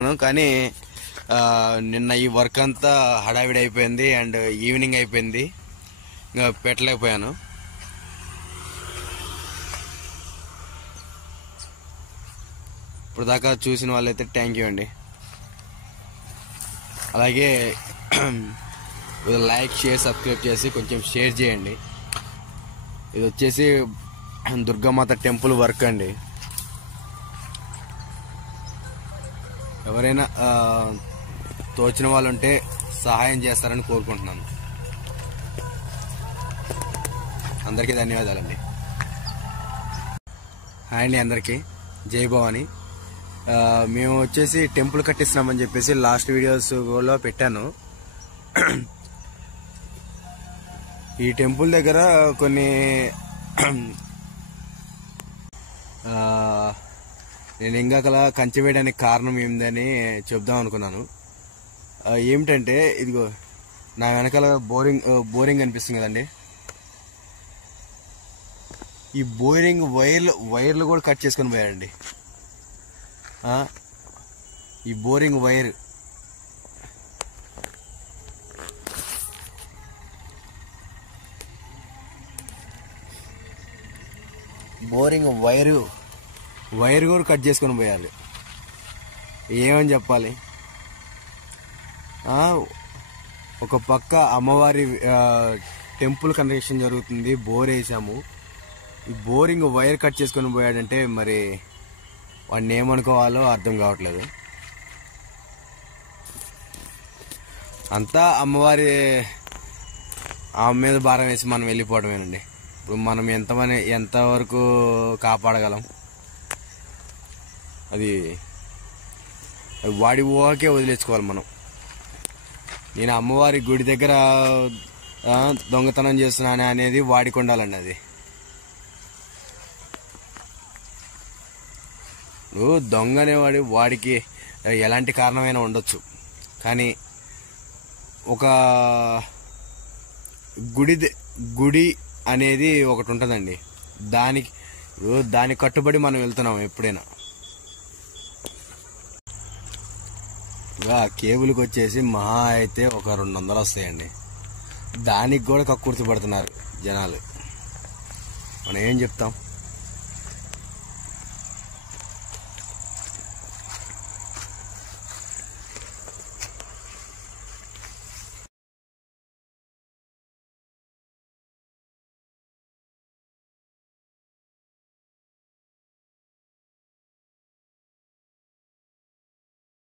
కానీ నిన్న ఈ వర్క్ అంతా హడావిడి అయిపోయింది అండ్ ఈవినింగ్ అయిపోయింది, ఇంకా పెట్టలేకపోయాను. ఇప్పుడు దాకా చూసిన వాళ్ళైతే థ్యాంక్ యూ అండి. అలాగే లైక్ షేర్ సబ్స్క్రైబ్ చేసి కొంచెం షేర్ చేయండి. ఇది వచ్చేసి దుర్గామాత టెంపుల్ వర్క్ అండి. ఎవరైనా తోచిన వాళ్ళు ఉంటే సహాయం చేస్తారని కోరుకుంటున్నాను. అందరికీ ధన్యవాదాలండి. హాయ్ అండి అందరికీ, జై భవాని. మేము వచ్చేసి టెంపుల్ కట్టిస్తున్నామని చెప్పేసి లాస్ట్ వీడియోస్ లో పెట్టాను. ఈ టెంపుల్ దగ్గర కొన్ని నేను ఇంకాకలా కంచె వేయడానికి కారణం ఏందని చెప్దాం అనుకున్నాను. ఏమిటంటే ఇదిగో నా వెనకాల బోరింగ్ అనిపిస్తుంది కదండి. ఈ బోరింగ్ వైర్లు కూడా కట్ చేసుకొని పోయాడండి. ఈ బోరింగ్ వైర్ కూడా కట్ చేసుకొని పోయాలి. ఏమని చెప్పాలి? ఒక పక్క అమ్మవారి టెంపుల్ కన్స్ట్రక్షన్ జరుగుతుంది, బోర్ వేసాము. ఈ బోరింగ్ వైర్ కట్ చేసుకొని పోయాడంటే మరి వాడిని ఏమనుకోవాలో అర్థం కావట్లేదు. అంతా అమ్మవారి ఆమె మీద భారం వేసి మనం వెళ్ళిపోవడమేనండి. ఇప్పుడు మనం ఎంతవరకు కాపాడగలం? అది వాడి ఊహకే వదిలేసుకోవాలి మనం. నేను అమ్మవారి గుడి దగ్గర దొంగతనం చేస్తున్నాను అనేది వాడికి ఉండాలండి. అది దొంగ అనేవాడు వాడికి ఎలాంటి కారణమైనా ఉండొచ్చు, కానీ ఒక గుడి అనేది ఒకటి ఉంటుందండి. దానికి కట్టుబడి మనం వెళ్తున్నాం ఎప్పుడైనా. కేబుల్కి వచ్చేసి మహా అయితే ఒక 200 వస్తాయండి. దానికి కూడా కక్కుర్తి పడుతున్నారు జనాలు. మనం ఏం చెప్తాం?